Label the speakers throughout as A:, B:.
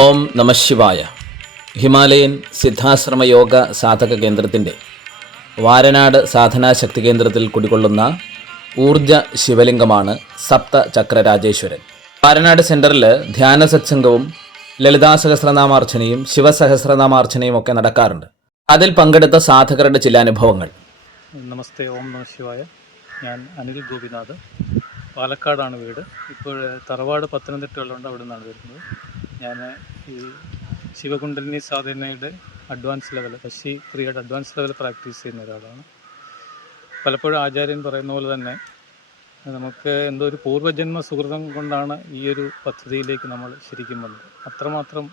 A: ഓം നമശിവായ ഹിമാലയൻ സിദ്ധാശ്രമ യോഗ സാധക കേന്ദ്രത്തിന്റെ വാരനാട് സാധനാ ശക്തി കേന്ദ്രത്തിൽ കുടികൊള്ളുന്ന ഊർജ ശിവലിംഗമാണ് സപ്ത ചക്രരാജേശ്വരൻ. വാരനാട് സെന്ററിൽ ധ്യാന സത്സംഗവും ലളിതാ സഹസ്രനാമാർച്ചനയും ശിവസഹസ്രനാമാർച്ചനയും ഒക്കെ നടക്കാറുണ്ട്. അതിൽ പങ്കെടുത്ത സാധകരുടെ ചില അനുഭവങ്ങൾ.
B: നമസ്തേ ഓം നമ ശിവായ. ഞാൻ അനിൽ ഗോപിനാഥ്. പാലക്കാടാണ് വീട്. ഇപ്പോൾ തറവാട് പത്തനംതിട്ട ഉള്ളതുകൊണ്ട് അവിടെ നിന്നാണ് വരുന്നത്. ഞാൻ ഈ ശിവകുണ്ടലിനി സാധനയുടെ അഡ്വാൻസ് ലെവൽ ശശി ക്രിയയുടെ അഡ്വാൻസ് ലെവൽ പ്രാക്ടീസ് ചെയ്യുന്ന ഒരാളാണ്. പലപ്പോഴും ആചാര്യൻ പറയുന്ന പോലെ തന്നെ നമുക്ക് എന്തോ ഒരു പൂർവജന്മ സുഹൃതം കൊണ്ടാണ് ഈ ഒരു പദ്ധതിയിലേക്ക് നമ്മൾ ശരിക്കും വന്നത്. അത്രമാത്രം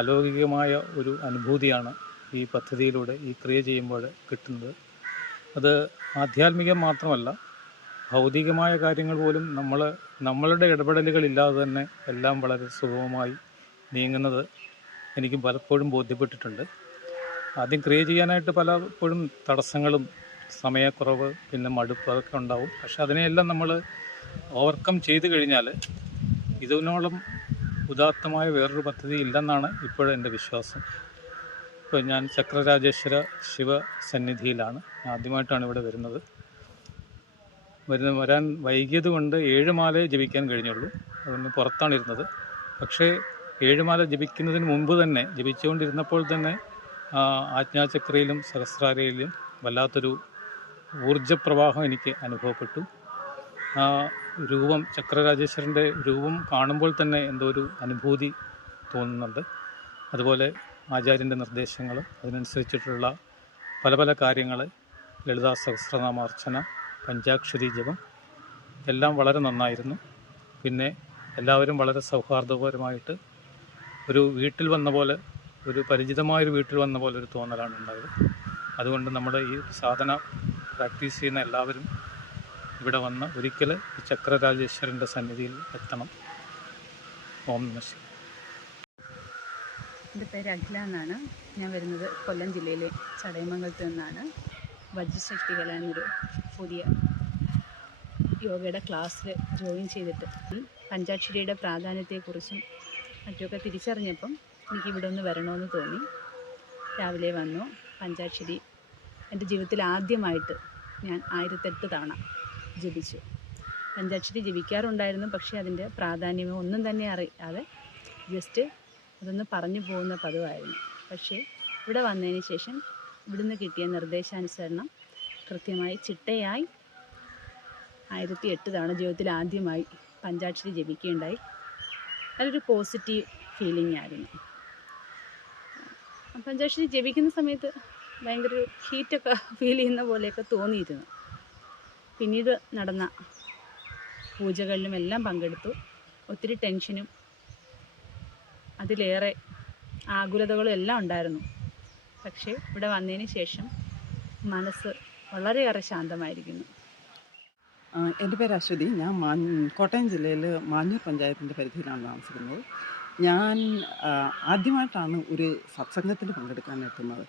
B: അലൗകികമായ ഒരു അനുഭൂതിയാണ് ഈ പദ്ധതിയിലൂടെ ഈ ക്രിയ ചെയ്യുമ്പോൾ കിട്ടുന്നത്. അത് ആധ്യാത്മികം മാത്രമല്ല ഭൗതികമായ കാര്യങ്ങൾ പോലും നമ്മൾ നമ്മളുടെ ഇടപെടലുകളില്ലാതെ തന്നെ എല്ലാം വളരെ സുഗമമായി നീങ്ങുന്നത് എനിക്ക് പലപ്പോഴും ബോധ്യപ്പെട്ടിട്ടുണ്ട്. ആദ്യം ക്രിയ ചെയ്യാനായിട്ട് പലപ്പോഴും തടസ്സങ്ങളും സമയക്കുറവ് പിന്നെ മടുപ്പ് അതൊക്കെ ഉണ്ടാവും. പക്ഷെ അതിനെയെല്ലാം നമ്മൾ ഓവർകം ചെയ്തു കഴിഞ്ഞാൽ ഇതിനോളം ഉദാത്തമായ വേറൊരു പദ്ധതി ഇല്ലെന്നാണ് ഇപ്പോഴെന്റെ വിശ്വാസം. ഇപ്പോൾ ഞാൻ ചക്രരാജേശ്വര ശിവ സന്നിധിയിലാണ്. ആദ്യമായിട്ടാണ് ഇവിടെ വരുന്നത്. വരുന്ന വരാൻ വൈകിയത് കൊണ്ട് ഏഴുമാലയെ ജപിക്കാൻ കഴിഞ്ഞുള്ളൂ. അതുകൊണ്ട് പുറത്താണ് ഇരുന്നത് പക്ഷേ ഏഴുമാല ജപിക്കുന്നതിന് മുമ്പ് തന്നെ ജപിച്ചുകൊണ്ടിരുന്നപ്പോൾ തന്നെ ആജ്ഞാചക്രയിലും സഹസ്രാരയിലും വല്ലാത്തൊരു ഊർജപ്രവാഹം എനിക്ക് അനുഭവപ്പെട്ടു. രൂപം ചക്രരാജേശ്വരന്റെ രൂപം കാണുമ്പോൾ തന്നെ എന്തോ ഒരു അനുഭൂതി തോന്നുന്നുണ്ട്. അതുപോലെ ആചാര്യന്റെ നിർദ്ദേശങ്ങൾ അതിനനുസരിച്ചിട്ടുള്ള പല പല കാര്യങ്ങൾ ലളിതാ സഹസ്രനാമാർച്ചന പഞ്ചാക്ഷരി ജപം എല്ലാം വളരെ നന്നായിരുന്നു. പിന്നെ എല്ലാവരും വളരെ സൗഹാർദ്ദപരമായിട്ട് ഒരു വീട്ടിൽ വന്ന പോലെ ഒരു പരിചിതമായൊരു വീട്ടിൽ വന്ന പോലെ ഒരു തോന്നലാണ് ഉണ്ടായത്. അതുകൊണ്ട് നമ്മുടെ ഈ സാധന പ്രാക്ടീസ് ചെയ്യുന്ന എല്ലാവരും ഇവിടെ വന്ന് ഒരിക്കൽ ചക്രരാജേശ്വരന്റെ സന്നിധിയിൽ എത്തണം. ഓം നമ
C: എന്റെ പേര് അഖില എന്നാണ്. ഞാൻ വരുന്നത് കൊല്ലം ജില്ലയിലെ ചടയമംഗലത്ത് നിന്നാണ്. വജ്രശക്തികൾ എന്നൊരു പുതിയ യോഗയുടെ ക്ലാസ്സിൽ ജോയിൻ ചെയ്തിട്ട് പഞ്ചാക്ഷരിയുടെ പ്രാധാന്യത്തെക്കുറിച്ചും മറ്റുമൊക്കെ തിരിച്ചറിഞ്ഞപ്പം എനിക്ക് ഇവിടെ ഒന്ന് വരണമെന്ന് തോന്നി. രാവിലെ വന്നു. പഞ്ചാക്ഷരി എന്റെ ജീവിതത്തിൽ ആദ്യമായിട്ട് ഞാൻ ആയിരത്തെട്ട് തവണ ജപിച്ചു. പഞ്ചാക്ഷരി ജപിക്കാറുണ്ടായിരുന്നു പക്ഷേ അതിന്റെ പ്രാധാന്യമോ ഒന്നും തന്നെ അറിയാതെ ജസ്റ്റ് അതൊന്ന് പറഞ്ഞു പോകുന്ന പതിവായിരുന്നു. പക്ഷേ ഇവിടെ വന്നതിന് ശേഷം ഇവിടുന്ന് കിട്ടിയ നിർദ്ദേശാനുസരണം കൃത്യമായി ചിട്ടയായി ആയിരത്തി എട്ട് തവണ ജീവിതത്തിൽ ആദ്യമായി പഞ്ചാക്ഷരി ജപിക്കുകയുണ്ടായി. അതൊരു പോസിറ്റീവ് ഫീലിംഗ് ആയിരുന്നു. പഞ്ചാക്ഷരി ജപിക്കുന്ന സമയത്ത് ഭയങ്കര ഒരു ഹീറ്റൊക്കെ ഫീൽ ചെയ്യുന്ന പോലെയൊക്കെ തോന്നിയിരുന്നു. പിന്നീട് നടന്ന പൂജകളിലും എല്ലാം പങ്കെടുത്തു. ഒത്തിരി ടെൻഷനും അതിലേറെ ആകുലതകളും എല്ലാം ഉണ്ടായിരുന്നു. പക്ഷേ ഇവിടെ വന്നതിന് ശേഷം മനസ്സ് വളരെയേറെ ശാന്തമായിരിക്കുന്നു.
D: എന്റെ പേര് അശ്വതി. ഞാൻ മാ കോട്ടയം ജില്ലയിൽ മാഞ്ഞൂർ പഞ്ചായത്തിന്റെ പരിധിയിലാണ് താമസിക്കുന്നത്. ഞാൻ ആദ്യമായിട്ടാണ് ഒരു സത്സംഗത്തിൽ പങ്കെടുക്കാൻ എത്തുന്നത്.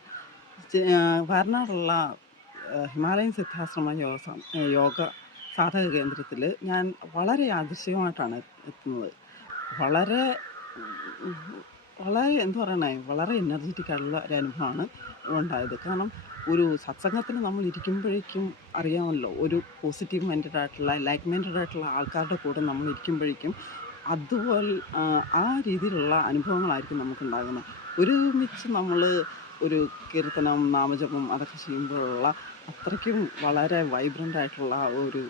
D: വയനാടുള്ള Himalayan Siddhashrama yoga yoga Sadhaka കേന്ദ്രത്തിൽ ഞാൻ വളരെ യാദൃശ്യമായിട്ടാണ് എത്തുന്നത്. വളരെ വളരെ എന്ത് പറയണേ വളരെ എനർജറ്റിക് ആയിട്ടുള്ള ഒരു അനുഭവമാണ് ഉണ്ടായത്. കാരണം ഒരു സത്സംഗത്തിൽ നമ്മൾ ഇരിക്കുമ്പോഴേക്കും അറിയാമല്ലോ ഒരു പോസിറ്റീവ് മൈൻഡഡ് ആയിട്ടുള്ള ലൈക്ക് മൈൻഡഡ് ആയിട്ടുള്ള ആൾക്കാരുടെ കൂടെ നമ്മൾ ഇരിക്കുമ്പോഴേക്കും അതുപോലെ ആ രീതിയിലുള്ള അനുഭവങ്ങളായിരിക്കും നമുക്കുണ്ടാകുന്നത്. ഒരുമിച്ച് നമ്മൾ ഒരു കീർത്തനം നാമജപം അതൊക്കെ ചെയ്യുമ്പോഴുള്ള അത്രയ്ക്കും വളരെ വൈബ്രന്റ് ആയിട്ടുള്ള ഒരു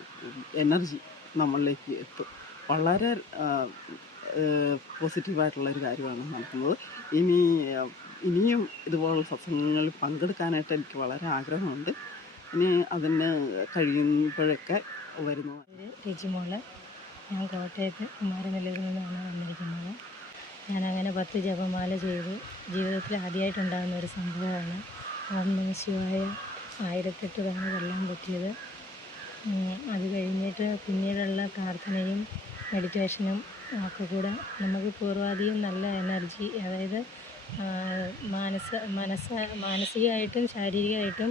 D: എനർജി നമ്മളിലേക്ക് എത്തും. വളരെ പോസിറ്റീവായിട്ടുള്ള ഒരു കാര്യമാണ് നടക്കുന്നത്. ഇനി ഇനിയും ഇതുപോലുള്ള സത്സംഗങ്ങളിൽ പങ്കെടുക്കാനായിട്ട് എനിക്ക് വളരെ ആഗ്രഹമുണ്ട്. ഇനി അതിന് കഴിയുമ്പോഴൊക്കെ വരുന്നു
E: രജിമോൾ ഞാൻ കോട്ടയത്ത് കുമാരനെല്ലൂരിൽ നിന്നാണ് വന്നിരിക്കുന്നത്. ഞാൻ അങ്ങനെ പത്ത് ജപമാല ചെയ്തു. ജീവിതത്തിൽ ആദ്യമായിട്ടുണ്ടാകുന്ന ഒരു സംഭവമാണ്. ഓം നമ ശിവായ ആയിരത്തെട്ട് തവണ കൊല്ലാൻ പറ്റിയത്. അത് കഴിഞ്ഞിട്ട് പിന്നീടുള്ള പ്രാർത്ഥനയും മെഡിറ്റേഷനും ഒക്കെ കൂടെ നമുക്ക് പൂർവാധികം നല്ല എനർജി അതായത് മാനസ മനസ്സ് മാനസികമായിട്ടും ശാരീരികമായിട്ടും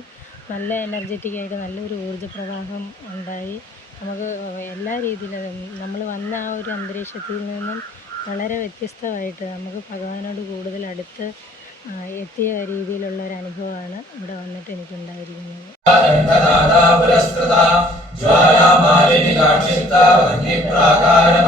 E: നല്ല എനർജറ്റിക് ആയിട്ട് നല്ലൊരു ഊർജപ്രവാഹം ഉണ്ടായി. നമുക്ക് എല്ലാ രീതിയിലും നമ്മൾ വന്ന ആ ഒരു അന്തരീക്ഷത്തിൽ നിന്നും വളരെ വ്യത്യസ്തമായിട്ട് നമുക്ക് ഭഗവാനോട് കൂടുതൽ അടുത്ത് എത്തിയ രീതിയിലുള്ള ഒരു അനുഭവമാണ് ഇവിടെ വന്നിട്ട് എനിക്കുണ്ടായിരിക്കുന്നത്.
A: ഓം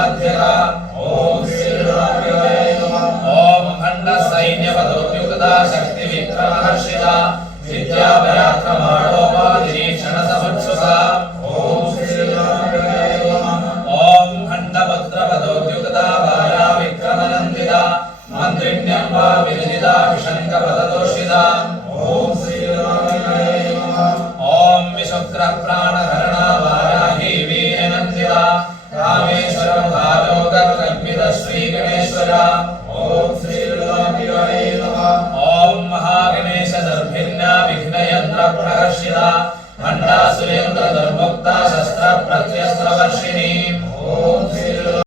A: पुनर्शिला खंडासुरेन्द्र दुर्मुक्ता शस्त्र प्रत्यस्त्रवर्षिणी